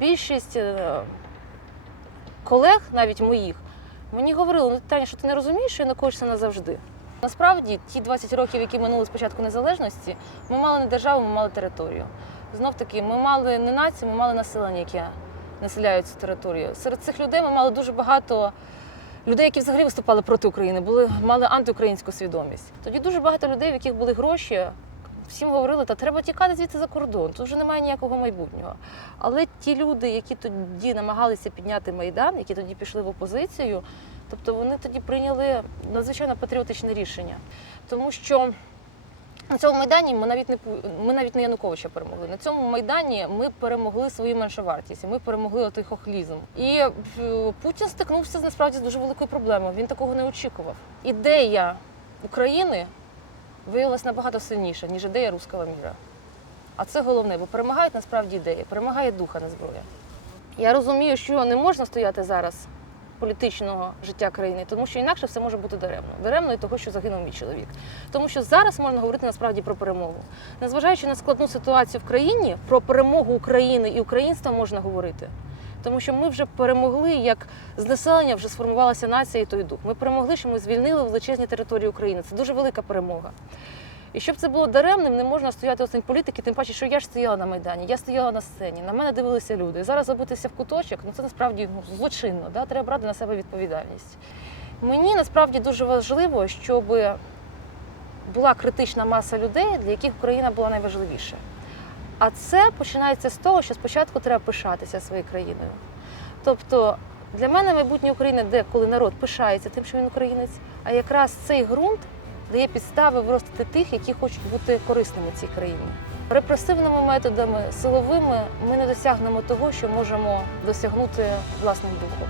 Більшість е, колег, навіть моїх, мені говорили, ну Таня, що ти не розумієш, що Янукович це назавжди. Насправді, ті 20 років, які минули з початку незалежності, ми мали не державу, ми мали територію. Знов таки, ми мали не націю, ми мали населення, яке населяють цю територію. Серед цих людей ми мали дуже багато людей, які взагалі виступали проти України, були, мали антиукраїнську свідомість. Тоді дуже багато людей, в яких були гроші, всім говорили, та треба тікати звідси за кордон, тут вже немає ніякого майбутнього. Але ті люди, які тоді намагалися підняти майдан, які тоді пішли в опозицію, тобто вони тоді прийняли надзвичайно патріотичне рішення, тому що. На цьому майдані ми навіть не ми навіть не Януковича перемогли. На цьому майдані ми перемогли свою меншовартість, ми перемогли отий хохлізм. І е, Путін стикнувся насправді з дуже великою проблемою. Він такого не очікував. Ідея України виявилася набагато сильніша, ніж ідея руського міра. А це головне, бо перемагають насправді ідеї, перемагає духа, не зброя. Я розумію, що не можна стояти зараз політичного життя країни, тому що інакше все може бути даремно. Даремно і того, що загинув мій чоловік. Тому що зараз можна говорити насправді про перемогу. Незважаючи на складну ситуацію в країні, про перемогу України і українства можна говорити. Тому що ми вже перемогли, як з населення вже сформувалася нація і той дух. Ми перемогли, що ми звільнили величезні території України. Це дуже велика перемога. І щоб це було даремним, не можна стояти оцінь політики, тим паче, що я ж стояла на Майдані, я стояла на сцені, на мене дивилися люди. Зараз забитися в куточок, ну це насправді ну, злочинно, да? треба брати на себе відповідальність. Мені насправді дуже важливо, щоб була критична маса людей, для яких Україна була найважливіша. А це починається з того, що спочатку треба пишатися своєю країною. Тобто для мене майбутнє України, де коли народ пишається тим, що він українець, а якраз цей ґрунт дає підстави виростити тих, які хочуть бути корисними цій країні. Репресивними методами, силовими ми не досягнемо того, що можемо досягнути власним духом.